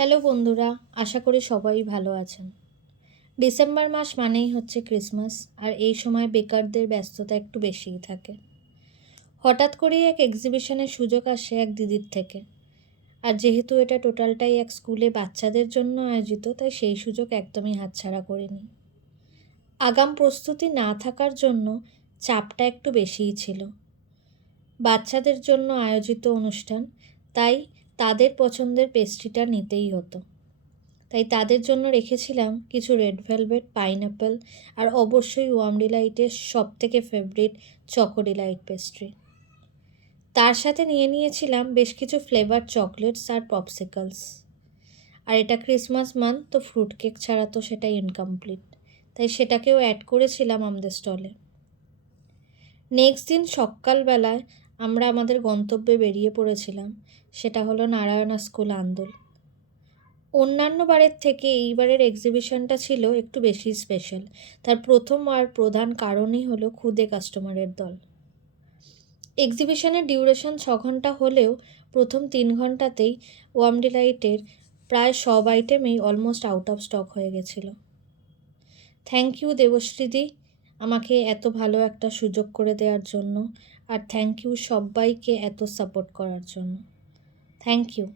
Hello বন্ধুরা, আশা করি সবাই ভালো আছেন। ডিসেম্বর মাস মানেই হচ্ছে ক্রিসমাস, আর এই সময় বেকারদের ব্যস্ততা একটু বেশিই থাকে। হঠাৎ করেই এক এক্সিবিশনের সুযোগ আসে এক দিদির থেকে, আর যেহেতু এটা টোটালটাই এক স্কুলে বাচ্চাদের জন্য আয়োজিত, তাই সেই সুযোগ একদমই হাতছাড়া করিনি। আগাম প্রস্তুতি না থাকার জন্য চাপটা একটু বেশিই ছিল। বাচ্চাদের জন্য আয়োজিত অনুষ্ঠান, তাই তাদের পছন্দের পেস্ট্রিটা নিতেই হতো। তাই তাদের জন্য রেখেছিলাম কিছু রেড ভেলভেট, পাইনঅ্যাপেল আর অবশ্যই ওয়ার্ম ডিলাইটের সবথেকে ফেভারিট চকো ডিলাইট পেস্ট্রি। তার সাথে নিয়েছিলাম বেশ কিছু ফ্লেভার চকলেটস আর পপসিকলস। আর এটা ক্রিসমাস মান্থ, তো ফ্রুট কেক ছাড়া তো সেটা ইনকমপ্লিট, তাই সেটাকেও অ্যাড করেছিলাম আমাদের স্টলে। নেক্সট দিন সকালবেলায় আমরা আমাদের গন্তব্যে বেরিয়ে পড়েছিলাম, সেটা হলো নারায়ণা স্কুল, আন্দোল। অন্যান্য বারের থেকে এইবারের এক্সিবিশনটা ছিল একটু বেশি স্পেশাল। তার প্রথম আর প্রধান কারণই হলো ক্ষুদে কাস্টমারের দল। এক্সিবিশনের ডিউরেশন 6 ঘন্টা হলেও প্রথম 3 ঘন্টাতেই ওয়ার্ম ডিলাইটের প্রায় সব আইটেমেই অলমোস্ট আউট অফ স্টক হয়ে গেছিল। থ্যাংক ইউ দেবশ্রীদি, আমাকে এত ভালো একটা সুযোগ করে দেওয়ার জন্য, আর থ্যাংক ইউ সবাইকে এত সাপোর্ট করার জন্য। Thank you.